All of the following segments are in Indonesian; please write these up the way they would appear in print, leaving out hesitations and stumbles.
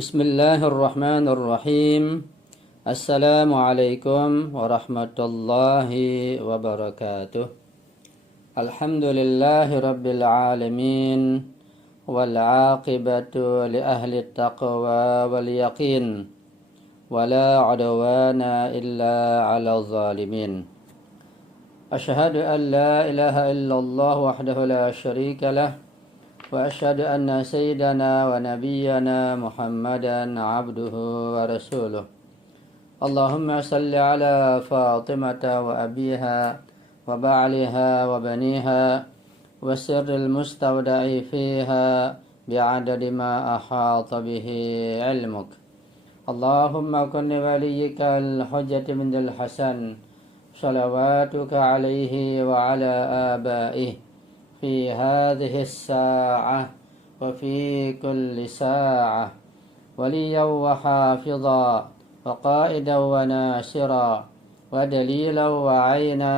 Bismillahirrahmanirrahim. Assalamualaikum warahmatullahi wabarakatuh. Alhamdulillahi rabbil alamin. Wal aqibatu li ahli taqwa wal yaqin. Wala udwana illa ala zalimin. Ashhadu an la ilaha illallah wahdahu la syarika lah. وأشهد أن سيدنا ونبينا محمدا عبده ورسوله اللهم صل على فاطمة وأبيها وبعلها وبنيها والسر المستودع فيها بعدد ما أحاط به علمك اللهم كن لوليك الحجة بن الحسن صلواتك عليه وعلى آبائه في هذه الساعة وفي كل ساعة وليا وحافظا وقائدا وناصرا ودليلا وعينا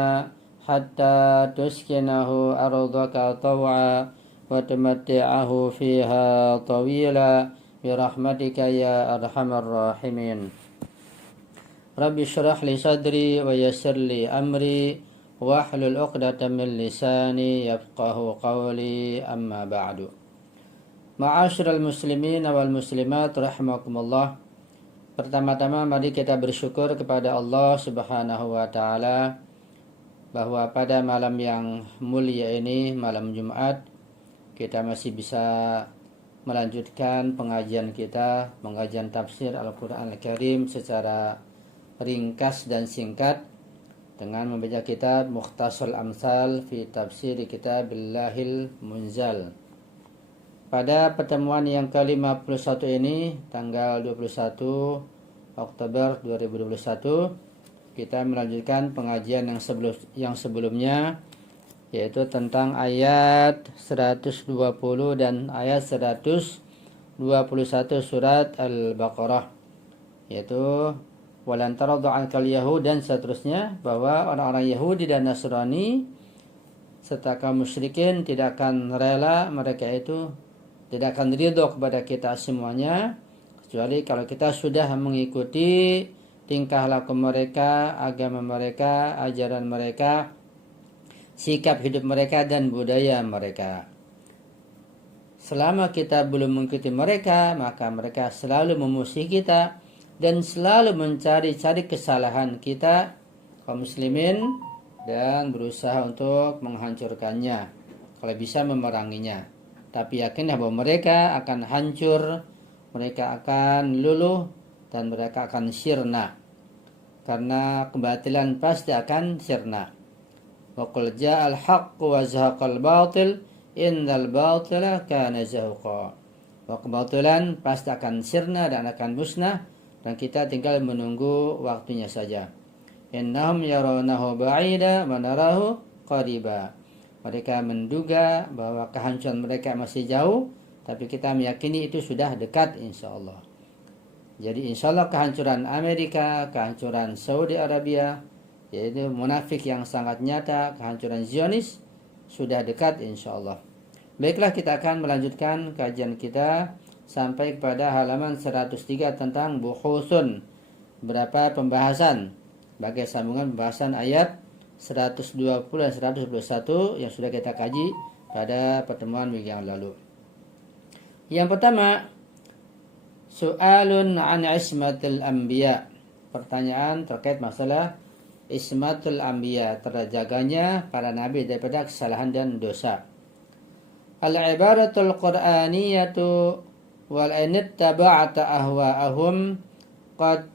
حتى تسكنه أرضك طوعا وتمتعه فيها طويلا برحمتك يا أرحم الراحمين رب اشرح لي صدري ويسر لي أمري wahlul 'uqdatam min lisani yafqahu qawli amma ba'du. Ma'asyiral muslimin wal muslimat rahimakumullah. Pertama-tama mari kita bersyukur kepada Allah Subhanahu wa taala bahwa pada malam yang mulia ini, malam Jumat, kita masih bisa melanjutkan pengajian kita, pengajian tafsir Al-Qur'an Al-Karim secara ringkas dan singkat dengan membaca kitab Mukhtasar Amsal fi Tafsir Kitabillahil Munzal. Pada pertemuan yang ke-51 ini, tanggal 21 Oktober 2021, kita melanjutkan pengajian yang sebelumnya, yaitu tentang ayat 120 dan ayat 121 surat Al-Baqarah, yaitu walan taradu ankal yahud dan seterusnya, bahwa orang-orang Yahudi dan Nasrani serta kaum musyrikin tidak akan rela, mereka itu tidak akan ridho kepada kita semuanya kecuali kalau kita sudah mengikuti tingkah laku mereka, agama mereka, ajaran mereka, sikap hidup mereka dan budaya mereka. Selama kita belum mengikuti mereka, maka mereka selalu memusuhi kita dan selalu mencari-cari kesalahan kita kaum muslimin dan berusaha untuk menghancurkannya, kalau bisa memeranginya. Tapi yakinlah bahwa mereka akan hancur, mereka akan luluh, dan mereka akan sirna, karena kebatilan pasti akan sirna. Wa qul ja'al haqqu wa zahaqal batil innal batila kana zahuqa. Wa kebatilan pasti akan sirna dan akan musnah, dan kita tinggal menunggu waktunya saja. Innahum yarawnahu ba'ida wa narahu qariba. Mereka menduga bahwa kehancuran mereka masih jauh, tapi kita meyakini itu sudah dekat insyaallah. Jadi insyaallah kehancuran Amerika, kehancuran Saudi Arabia, yaitu munafik yang sangat nyata, kehancuran Zionis sudah dekat insyaallah. Baiklah, kita akan melanjutkan kajian kita sampai kepada halaman 103 tentang buhusun, berapa pembahasan sebagai sambungan pembahasan ayat 120 dan 121 yang sudah kita kaji pada pertemuan minggu yang lalu. Yang pertama, su'alun an ismatul anbiya, pertanyaan terkait masalah ismatul anbiya, terjaganya para nabi daripada kesalahan dan dosa. Al-ibaratul qur'aniyatu wal ainit taba'ata ahwa'ahum qad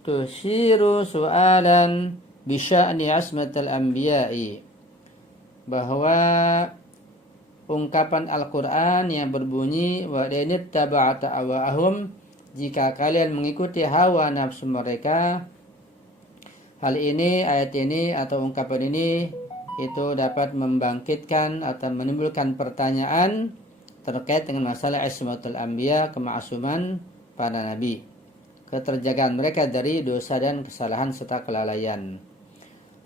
tusiru su'alan bisya'ni asmatul anbiya'i, bahwa ungkapan Al-Quran yang berbunyi wal ainit taba'ata ahwa'ahum, jika kalian mengikuti hawa nafsu mereka, hal ini, ayat ini atau ungkapan ini itu dapat membangkitkan atau menimbulkan pertanyaan terkait dengan masalah ismatul anbiya, kema'suman para nabi, keterjagaan mereka dari dosa dan kesalahan serta kelalaian.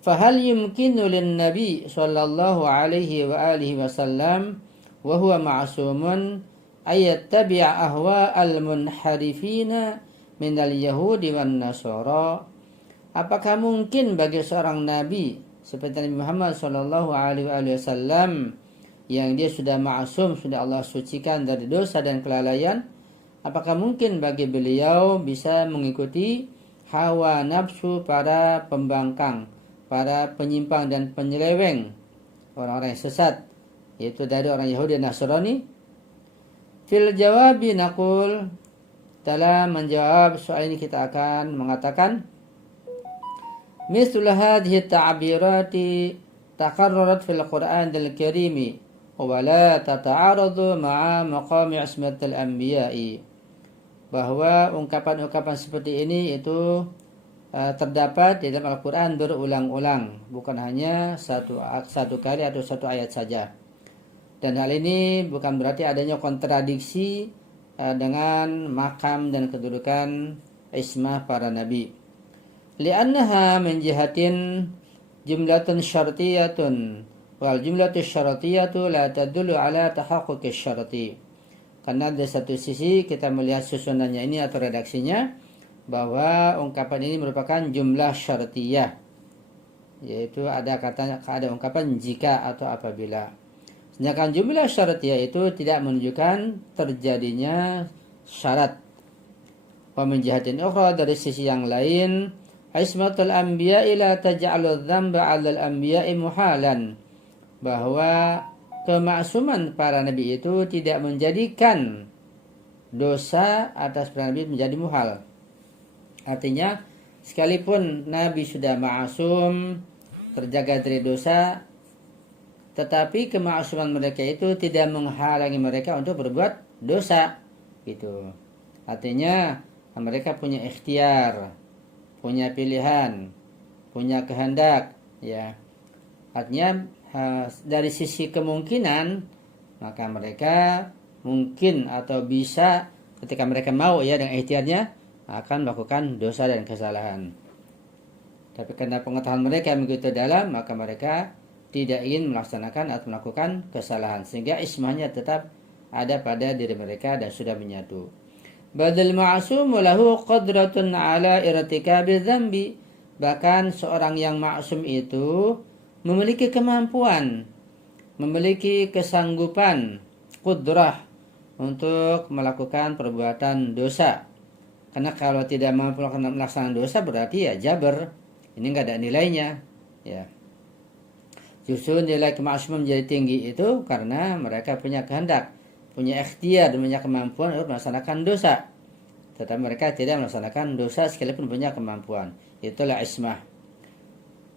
Fahal yumkinu lin nabi sallallahu alaihi wa alihi wasallam wa huwa ma'sumun ayattabi'a ahwa'al munharifina minal yahudi wan nasara. Apakah mungkin bagi seorang nabi seperti Nabi Muhammad sallallahu alaihi wasallam yang dia sudah ma'sum, sudah Allah sucikan dari dosa dan kelalaian, apakah mungkin bagi beliau bisa mengikuti hawa nafsu para pembangkang, para penyimpang dan penyeleweng, orang-orang yang sesat, yaitu dari orang Yahudi dan Nasrani? Fil jawabi naqul, dalam menjawab soal ini kita akan mengatakan, mislu hadhihi ta'birati taqarrarat fil Qur'anil Karim wa la tata'aradu ma'a maqami ismatil anbiya'i. Bahwa ungkapan-ungkapan seperti ini itu terdapat di dalam Al-Quran berulang-ulang, bukan hanya satu kali atau satu ayat saja. Dan hal ini bukan berarti adanya kontradiksi dengan makam dan kedudukan ismah para nabi. Li'annaha min jihatin jumlatun syartiyatun wal jumlatu syartiyatu la tadullu ala tahaqquqi syarti. Karena dari satu sisi kita melihat susunannya ini atau redaksinya, bahwa ungkapan ini merupakan jumlah syartiyah, yaitu ada ungkapan jika atau apabila. Sedangkan jumlah syartiyah itu tidak menunjukkan terjadinya syarat. Wa min jihatin ukhra, dari sisi yang lain, ismatul anbiya'i la taj'alu dzamba 'alal anbiya'i muhalan, bahwa kemaksuman para nabi itu tidak menjadikan dosa atas para nabi menjadi muhal. Artinya, sekalipun nabi sudah ma'asum, terjaga dari dosa, tetapi kemaksuman mereka itu tidak menghalangi mereka untuk berbuat dosa, gitu. Artinya mereka punya ikhtiar, punya pilihan, punya kehendak, ya. Artinya dari sisi kemungkinan, maka mereka mungkin atau bisa ketika mereka mau, ya, dengan ikhtiarnya akan melakukan dosa dan kesalahan. Tapi karena pengetahuan mereka yang begitu dalam, maka mereka tidak ingin melaksanakan atau melakukan kesalahan, sehingga ismahnya tetap ada pada diri mereka dan sudah menyatu. Badal ma'sum lahu qadratun ala irtikabi dzambi, bahkan seorang yang ma'sum itu memiliki kemampuan, memiliki kesanggupan, qudrah untuk melakukan perbuatan dosa. Karena kalau tidak mampu melaksanakan dosa berarti ya jaber, ini nggak ada nilainya, ya. Justru nilai kemaksuman menjadi tinggi itu karena mereka punya kehendak, punya ikhtiar, dan punya kemampuan untuk melaksanakan dosa. Tetapi mereka tidak melaksanakan dosa sekalipun punya kemampuan. Itulah ismah.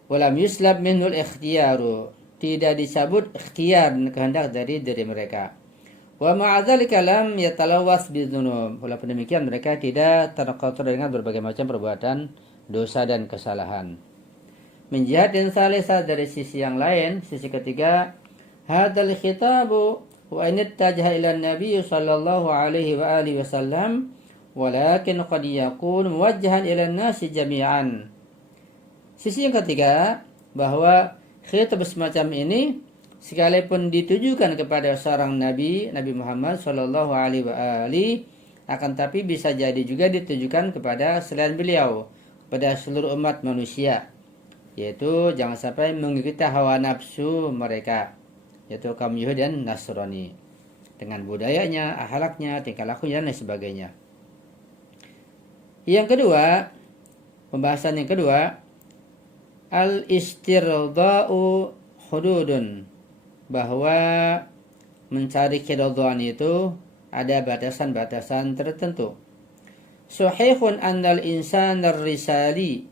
Walam yuslab minhul ikhtiyaru, tidak dicabut ikhtiar dan kehendak dari diri mereka. Wa ma'adzalika lam yatalawas bidzunub, walaupun demikian mereka tidak terkotor dengan berbagai macam perbuatan dosa dan kesalahan. Menjihadin salisa, dari sisi yang lain, sisi ketiga, hadal khitabu wa inittajaha ila nabi sallallahu alaihi wa alihi wasallam walakin qad yakun muwajjahan ila nasi jami'an. Sisi yang ketiga, bahwa khitab semacam ini sekalipun ditujukan kepada seorang nabi, Nabi Muhammad sallallahu alaihi wa alihi, akan tapi bisa jadi juga ditujukan kepada selain beliau, kepada seluruh umat manusia. Yaitu jangan sampai mengikuti hawa nafsu mereka, yaitu kaum Yahudi dan Nasrani, dengan budayanya, akhlaknya, tingkah lakunya, dan sebagainya. Yang kedua, pembahasan yang kedua, al-istirda'u hududun, bahwa mencari keridhaan itu ada batasan-batasan tertentu. Sahihun annal insana ar-risali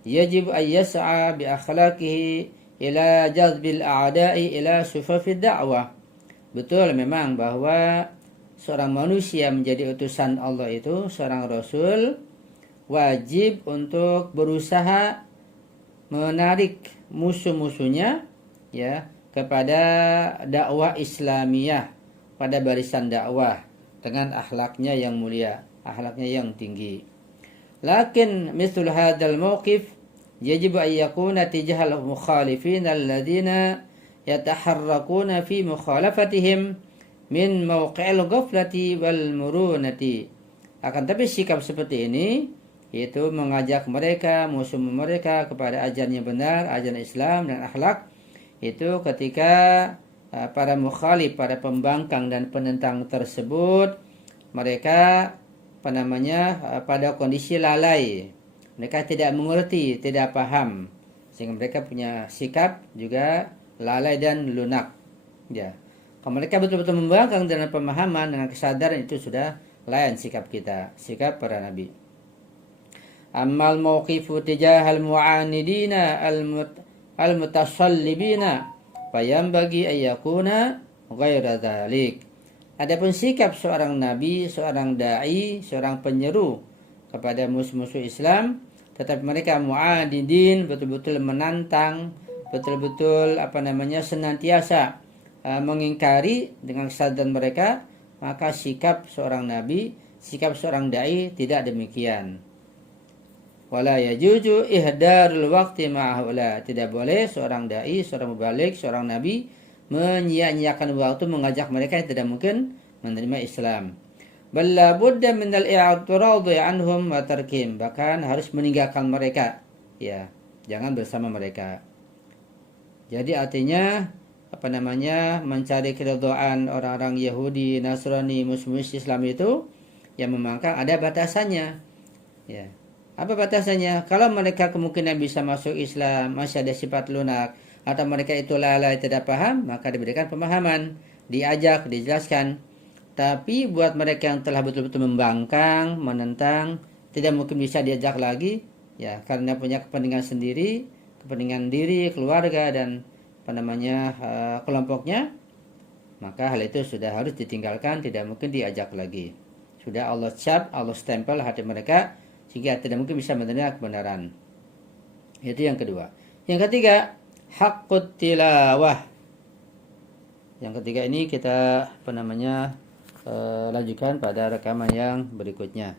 yajib an yas'a bi akhlaqihi ila jazbil a'da'i ila sufufid da'wah. Betul memang bahwa seorang manusia menjadi utusan Allah itu, seorang rasul, wajib untuk berusaha menarik musuh-musuhnya, ya, kepada dakwah Islamiyah, pada barisan dakwah dengan akhlaknya yang mulia, akhlaknya yang tinggi. Lakin misal hadzal mauqif yajib an yakuna tijahal mukhalifin alladziina yataharrakuna fi mukhalafatihim min mauqi'il ghaflati wal murunati. Akan tapi sikap seperti ini yaitu mengajak mereka, musuh mereka kepada ajaran yang benar, ajaran Islam dan akhlak, itu ketika para mukhalif, para pembangkang dan penentang tersebut mereka pada kondisi lalai. Mereka tidak mengerti, tidak paham, sehingga mereka punya sikap juga lalai dan lunak. Ya. Kalau mereka betul-betul membangkang dengan pemahaman, dengan kesadaran, itu sudah lain sikap kita, sikap para nabi. Ammal mawqifu tijahal mu'anidina al-mutasallibina fayambagi ayyakuna ghaira dhalik. Adapun sikap seorang nabi, seorang dai, seorang penyeru kepada musuh-musuh Islam, tetapi mereka mu'adidin, betul-betul menantang, betul-betul senantiasa mengingkari dengan kesadaran mereka, maka sikap seorang nabi, sikap seorang dai tidak demikian. Wala yajuzu ihdarul waqti ma'ahula. Tidak boleh seorang dai, seorang mubalik, seorang nabi menyia-nyiakan waktu mengajak mereka yang tidak mungkin menerima Islam. Bal la budda min al-i'tirad anhum wa tarkim. Bahkan harus meninggalkan mereka. Ya, jangan bersama mereka. Jadi artinya mencari keridhaan orang-orang Yahudi, Nasrani, musuh-musuh Islam itu yang membangkang ada batasannya. Ya. Apa batasannya? Kalau mereka kemungkinan bisa masuk Islam, masih ada sifat lunak, atau mereka itu lalai tidak paham, maka diberikan pemahaman, diajak, dijelaskan. Tapi buat mereka yang telah betul-betul membangkang, menentang, tidak mungkin bisa diajak lagi, ya karena punya kepentingan sendiri, kepentingan diri, keluarga dan kelompoknya, maka hal itu sudah harus ditinggalkan, tidak mungkin diajak lagi. Sudah Allah cap, Allah stempel hati mereka, sehingga tidak mungkin bisa menerima kebenaran. Itu yang kedua. Yang ketiga, haqqut tilawah. Yang ketiga ini kita lanjutkan pada rekaman yang berikutnya.